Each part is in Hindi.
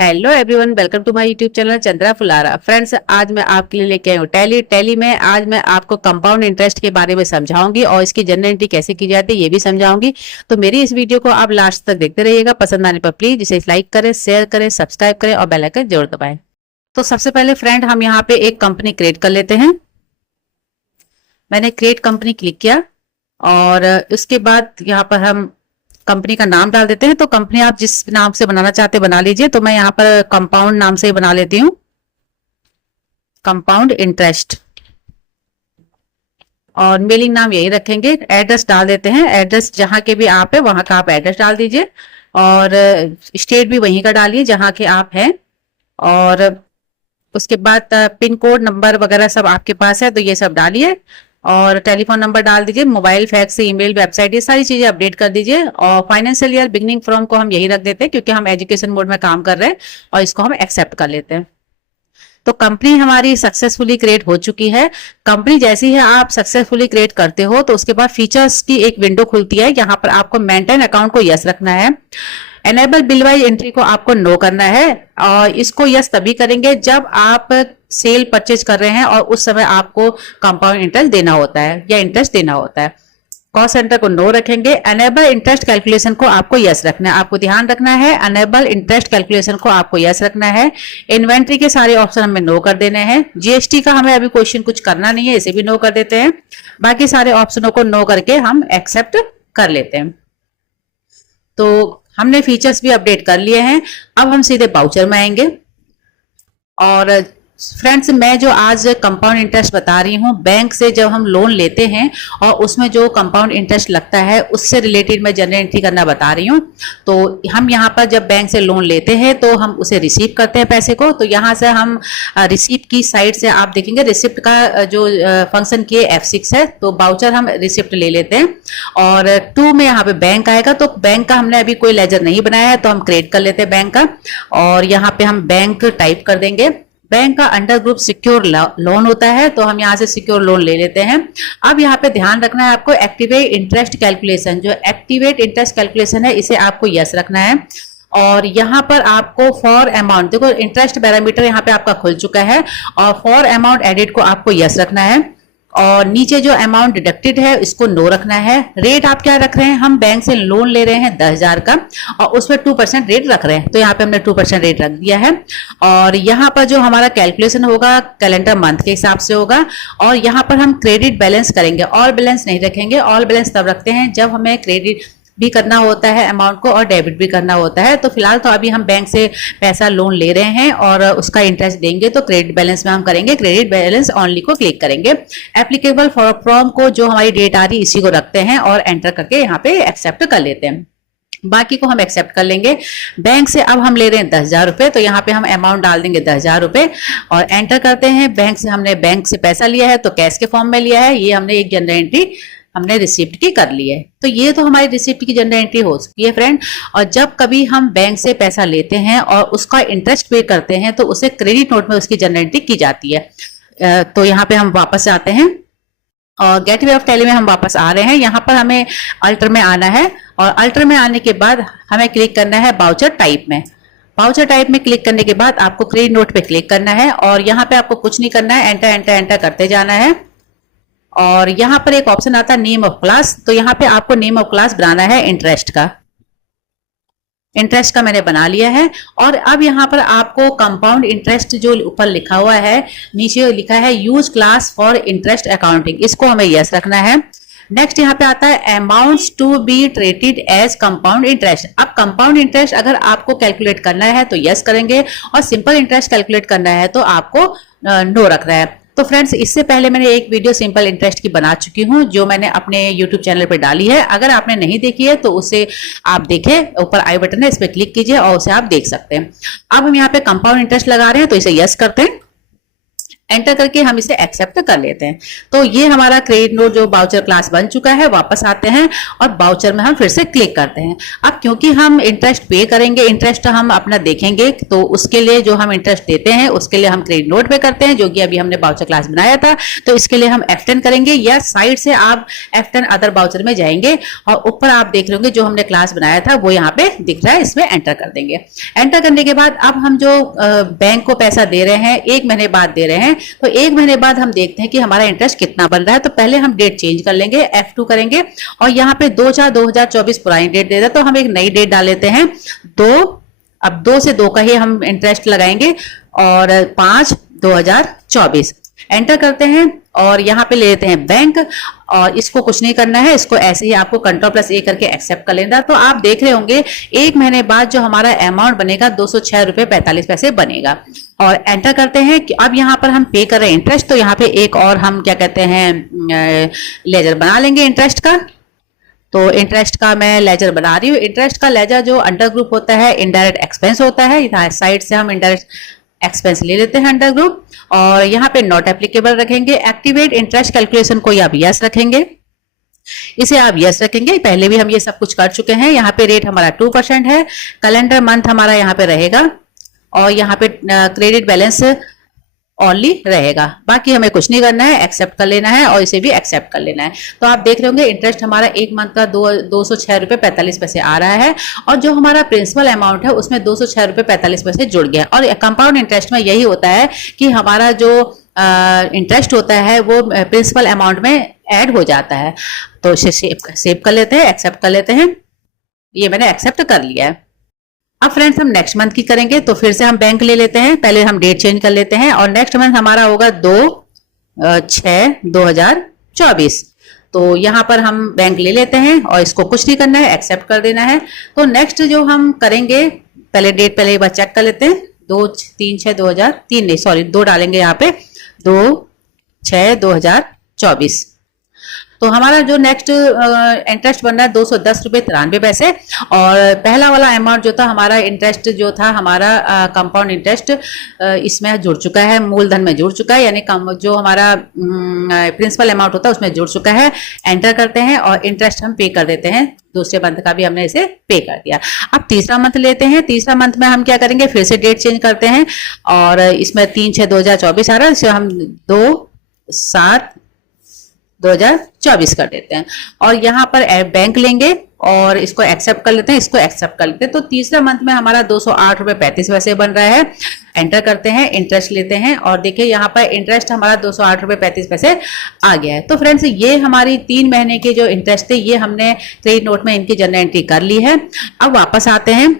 Hello everyone, welcome to my YouTube channel Chandra Phulara. Friends, आज मैं आपके लिए लेके आई हूँ टैली में। आज मैं आपको कंपाउंड इंटरेस्ट के बारे में समझाऊंगी और इसकी जनरल एंट्री कैसे की जाती है ये भी समझाऊंगी। तो मेरी इस वीडियो को आप लास्ट तक देखते रहिएगा। पसंद आने पर प्लीज इसे लाइक करें, शेयर करें, सब्सक्राइब करें और बेल आइकन जरूर दबाएं। तो सबसे पहले फ्रेंड, हम यहाँ पे एक कंपनी क्रिएट कर लेते हैं। मैंने क्रिएट कंपनी क्लिक किया और उसके बाद यहाँ पर हम कंपनी का नाम डाल देते हैं। तो कंपनी आप जिस नाम से बनाना चाहते हैं बना लीजिए। तो मैं यहाँ पर कंपाउंड नाम से ही बना लेती हूँ, कंपाउंड इंटरेस्ट। और मेलिंग नाम यही रखेंगे। एड्रेस डाल देते हैं, एड्रेस जहां के भी आप है वहां का आप एड्रेस डाल दीजिए और स्टेट भी वहीं का डालिए जहां के आप हैं। और उसके बाद पिन कोड, नंबर वगैरह सब आपके पास है तो ये सब डालिए और टेलीफोन नंबर डाल दीजिए। मोबाइल, फैक्स, ईमेल, वेबसाइट, ये सारी चीजें अपडेट कर दीजिए। और फाइनेंशियल ईयर बिगनिंग फ्रॉम को हम यही रख देते हैं क्योंकि हम एजुकेशन मोड में काम कर रहे हैं और इसको हम एक्सेप्ट कर लेते हैं। तो कंपनी हमारी सक्सेसफुली क्रिएट हो चुकी है। कंपनी जैसी है आप सक्सेसफुली क्रिएट करते हो तो उसके बाद फीचर्स की एक विंडो खुलती है। यहाँ पर आपको मेंटेन अकाउंट को यस रखना है। एनेबल बिल वाइज एंट्री को आपको नो करना है और इसको यस तभी करेंगे जब आप सेल परचेज कर रहे हैं और उस समय आपको कंपाउंड इंटरेस्ट देना होता है या इंटरेस्ट देना होता है। कॉस्ट सेंटर को नो रखेंगे। अनेबल इंटरेस्ट कैलकुलेशन को आपको यस रखना है। आपको ध्यान रखना है, अनेबल इंटरेस्ट कैलकुलेशन को आपको यस रखना है। इन्वेंट्री के सारे ऑप्शन हमें नो कर देने हैं। जीएसटी का हमें अभी क्वेश्चन कुछ करना नहीं है, इसे भी नो कर देते हैं। बाकी सारे ऑप्शनों को नो करके हम एक्सेप्ट कर लेते हैं। तो हमने फीचर्स भी अपडेट कर लिए हैं। अब हम सीधे वाउचर में आएंगे। और फ्रेंड्स, मैं जो आज कंपाउंड इंटरेस्ट बता रही हूँ, बैंक से जब हम लोन लेते हैं और उसमें जो कंपाउंड इंटरेस्ट लगता है उससे रिलेटेड मैं जनरल एंट्री करना बता रही हूँ। तो हम यहाँ पर जब बैंक से लोन लेते हैं तो हम उसे रिसीव करते हैं पैसे को। तो यहाँ से हम रिसिप्ट की साइड से आप देखेंगे रिसिप्ट का जो फंक्शन की F6 है, तो वाउचर हम रिसिप्ट ले लेते हैं। और 2 में यहाँ पे बैंक आएगा। तो बैंक का हमने अभी कोई लेजर नहीं बनाया है तो हम क्रिएट कर लेते हैं बैंक का। और यहाँ पे हम बैंक टाइप कर देंगे। बैंक का अंडर ग्रुप सिक्योर लोन होता है तो हम यहाँ से सिक्योर लोन ले लेते हैं। अब यहाँ पे ध्यान रखना है आपको एक्टिवेट इंटरेस्ट कैलकुलेशन, जो एक्टिवेट इंटरेस्ट कैलकुलेशन है इसे आपको यस रखना है। और यहाँ पर आपको फॉर अमाउंट, देखो इंटरेस्ट पैरामीटर यहाँ पे आपका खुल चुका है और फॉर अमाउंट एडिट को आपको यस रखना है। और नीचे जो अमाउंट डिडक्टेड है इसको नो रखना है। रेट आप क्या रख रहे हैं, हम बैंक से लोन ले रहे हैं 10,000 का और उस पर 2% रेट रख रहे हैं तो यहाँ पे हमने 2% रेट रख दिया है। और यहाँ पर जो हमारा कैलकुलेशन होगा कैलेंडर मंथ के हिसाब से होगा। और यहाँ पर हम क्रेडिट बैलेंस करेंगे, ऑल बैलेंस नहीं रखेंगे। ऑल बैलेंस तब रखते हैं जब हमें क्रेडिट भी करना होता है अमाउंट को और डेबिट भी करना होता है। तो फिलहाल तो अभी हम बैंक से पैसा लोन ले रहे हैं और उसका इंटरेस्ट देंगे तो क्रेडिट बैलेंस में हम करेंगे, क्रेडिट बैलेंस ओनली को क्लिक करेंगे। एप्लीकेबल फॉर फ्रॉम को जो हमारी डेट आ रही है इसी को रखते हैं और एंटर करके यहाँ पे एक्सेप्ट कर लेते हैं। बाकी को हम एक्सेप्ट कर लेंगे। बैंक से अब हम ले रहे हैं 10,000 रुपए तो यहाँ पे हम अमाउंट डाल देंगे 10,000 रुपए और एंटर करते हैं। बैंक से हमने बैंक से पैसा लिया है तो कैश के फॉर्म में लिया है। ये हमने एक जनरल एंट्री हमने रिसिप्ट की कर ली है। तो ये तो हमारी रिसिप्ट की जनरल एंट्री हो चुकी है फ्रेंड। और जब कभी हम बैंक से पैसा लेते हैं और उसका इंटरेस्ट पे करते हैं तो उसे क्रेडिट नोट में उसकी जनरल एंट्री की जाती है। तो यहाँ पे हम वापस आते हैं और गेटवे ऑफ टैली में हम वापस आ रहे हैं। यहाँ पर हमें अल्टर में आना है और अल्टर में आने के बाद हमें क्लिक करना है वाउचर टाइप में। वाउचर टाइप में क्लिक करने के बाद आपको क्रेडिट नोट पे क्लिक करना है और यहाँ पे आपको कुछ नहीं करना है, एंटर एंटर एंटर करते जाना है। और यहाँ पर एक ऑप्शन आता है नेम ऑफ क्लास, तो यहाँ पे आपको नेम ऑफ क्लास बनाना है इंटरेस्ट का। इंटरेस्ट का मैंने बना लिया है। और अब यहाँ पर आपको कंपाउंड इंटरेस्ट जो ऊपर लिखा हुआ है नीचे लिखा है use class for interest accounting, इसको हमें यस रखना है। नेक्स्ट यहाँ पे आता है amounts to be treated as compound interest. अब कंपाउंड इंटरेस्ट अगर आपको कैलकुलेट करना है तो यस करेंगे और सिंपल इंटरेस्ट कैलकुलेट करना है तो आपको नो रखना है। तो फ्रेंड्स, इससे पहले मैंने एक वीडियो सिंपल इंटरेस्ट की बना चुकी हूँ जो मैंने अपने यूट्यूब चैनल पर डाली है। अगर आपने नहीं देखी है तो उसे आप देखें, ऊपर आई बटन है इस पर क्लिक कीजिए और उसे आप देख सकते हैं। अब हम यहाँ पे कंपाउंड इंटरेस्ट लगा रहे हैं तो इसे यस करते हैं। एंटर करके हम इसे एक्सेप्ट कर लेते हैं। तो ये हमारा क्रेडिट नोट जो बाउचर क्लास बन चुका है, वापस आते हैं और बाउचर में हम फिर से क्लिक करते हैं। अब क्योंकि हम इंटरेस्ट पे करेंगे, इंटरेस्ट हम अपना देखेंगे, तो उसके लिए जो हम इंटरेस्ट देते हैं उसके लिए हम क्रेडिट नोट पे करते हैं, जो कि अभी हमने बाउचर क्लास बनाया था। तो इसके लिए हम F10 करेंगे, या साइड से आप F10 अदर बाउचर में जाएंगे और ऊपर आप देख रहे होंगे जो हमने क्लास बनाया था वो यहाँ पे दिख रहा है, इसमें एंटर कर देंगे। एंटर करने के बाद अब हम जो बैंक को पैसा दे रहे हैं 1 महीने बाद दे रहे हैं, तो 1 महीने बाद हम देखते हैं कि हमारा इंटरेस्ट कितना बन रहा है। तो पहले हम डेट चेंज कर लेंगे, F2 करेंगे और यहाँ पे 2/4/2024 पुरानी डेट दे रहा है, तो हम एक नई डेट डाल लेते हैं 2। अब 2 से 2 का ही हम इंटरेस्ट लगाएंगे और 5/2024 एंटर करते हैं और यहाँ पे ले लेते हैं बैंक, और इसको कुछ नहीं करना है, इसको ऐसे ही आपको Ctrl+A करके एक्सेप्ट कर लेना। तो आप देख रहे होंगे 1 महीने बाद जो हमारा अमाउंट बनेगा 206.45 बनेगा। और एंटर करते हैं कि अब यहाँ पर हम पे कर रहे हैं इंटरेस्ट, तो यहाँ पे एक और हम क्या कहते हैं लेजर बना लेंगे इंटरेस्ट का। तो इंटरेस्ट का मैं लेजर बना रही हूँ। इंटरेस्ट का लेजर जो अंडर ग्रुप होता है इनडायरेक्ट एक्सपेंस होता है, यहाँ साइड से हम इनडायरेक्ट एक्सपेंस ले लेते हैं अंडर ग्रुप, और यहाँ पे नॉट एप्लीकेबल रखेंगे। एक्टिवेट इंटरेस्ट कैलकुलेशन को आप यस रखेंगे, इसे आप यस रखेंगे। पहले भी हम ये सब कुछ कर चुके हैं। यहाँ पे रेट हमारा 2% है, कैलेंडर मंथ हमारा यहाँ पे रहेगा, और यहाँ पे क्रेडिट बैलेंस ओनली रहेगा। बाकी हमें कुछ नहीं करना है, एक्सेप्ट कर लेना है और इसे भी एक्सेप्ट कर लेना है। तो आप देख रहे होंगे इंटरेस्ट हमारा 1 मंथ का 206.45 आ रहा है, और जो हमारा प्रिंसिपल अमाउंट है उसमें 206.45 जुड़ गया। और कंपाउंड इंटरेस्ट में यही होता है कि हमारा जो इंटरेस्ट होता है वो प्रिंसिपल अमाउंट में ऐड हो जाता है। तो इसे सेव कर लेते हैं, एक्सेप्ट कर लेते हैं। ये मैंने एक्सेप्ट कर लिया है। अब फ्रेंड्स हम नेक्स्ट मंथ की करेंगे, तो फिर से हम बैंक ले लेते हैं। पहले हम डेट चेंज कर लेते हैं, और नेक्स्ट मंथ हमारा होगा 2/6/2024। तो यहाँ पर हम बैंक ले लेते हैं और इसको कुछ नहीं करना है, एक्सेप्ट कर देना है। तो नेक्स्ट जो हम करेंगे, पहले डेट पहले एक बार चेक कर लेते हैं। 2/3/2003 नहीं, सॉरी 2 डालेंगे यहाँ पे, 2/6/2024। तो हमारा जो नेक्स्ट इंटरेस्ट बन रहा है 210.93, और पहला वाला अमाउंट जो था हमारा इंटरेस्ट जो था हमारा कंपाउंड इंटरेस्ट इसमें जुड़ चुका है, मूलधन में जुड़ चुका है, यानी जो हमारा प्रिंसिपल अमाउंट होता है उसमें जुड़ चुका है। एंटर करते हैं और इंटरेस्ट हम पे कर देते हैं। दूसरे मंथ का भी हमने इसे पे कर दिया। अब तीसरा मंथ लेते हैं। तीसरा मंथ में हम क्या करेंगे, फिर से डेट चेंज करते हैं, और इसमें 3/6/2024 आ रहा है, इसे हम 2/7/2024 कर देते हैं, और यहाँ पर बैंक लेंगे और इसको एक्सेप्ट कर लेते हैं, इसको एक्सेप्ट कर लेते हैं। तो तीसरा मंथ में हमारा 208.35 बन रहा है। एंटर करते हैं, इंटरेस्ट लेते हैं, और देखिए यहाँ पर इंटरेस्ट हमारा 208.35 आ गया है। तो फ्रेंड्स ये हमारी 3 महीने के जो इंटरेस्ट थे ये हमने क्रेडिट नोट में इनकी जनरल एंट्री कर ली है। अब वापस आते हैं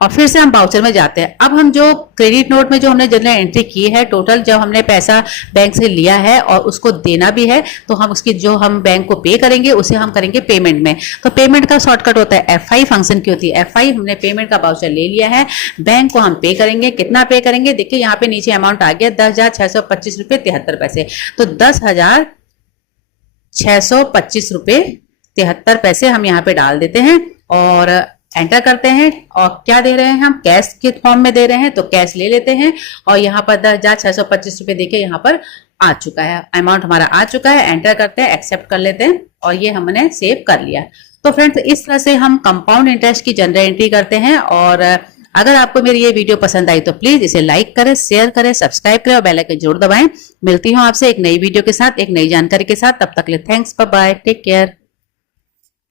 और फिर से हम बाउचर में जाते हैं। अब हम जो क्रेडिट नोट में जो हमने जनरल एंट्री की है, टोटल जब हमने पैसा बैंक से लिया है और उसको देना भी है, तो हम उसकी जो हम बैंक को पे करेंगे उसे हम करेंगे पेमेंट में। तो पेमेंट का शॉर्टकट होता है F5 फंक्शन की होती है। F5 हमने पेमेंट का बाउचर ले लिया है, बैंक को हम पे करेंगे। कितना पे करेंगे, देखिए यहाँ पे नीचे अमाउंट आ गया 10,625.73। तो 10,625.73 हम यहाँ पे डाल देते हैं और एंटर करते हैं। और क्या दे रहे हैं, हम कैश के फॉर्म में दे रहे हैं, तो कैश ले लेते हैं, और यहाँ पर 10,625 देखिए यहाँ पर आ चुका है, अमाउंट हमारा आ चुका है। एंटर करते हैं, एक्सेप्ट कर लेते हैं, और ये हमने सेव कर लिया। तो फ्रेंड्स इस तरह से हम कंपाउंड इंटरेस्ट की जनरल एंट्री करते हैं। और अगर आपको मेरी ये वीडियो पसंद आई तो प्लीज इसे लाइक करें, शेयर करें, सब्सक्राइब करें और बेल आइकन जरूर दबाएं। मिलती हूँ आपसे एक नई वीडियो के साथ, एक नई जानकारी के साथ। तब तक के लिए thanks, bye bye, take care.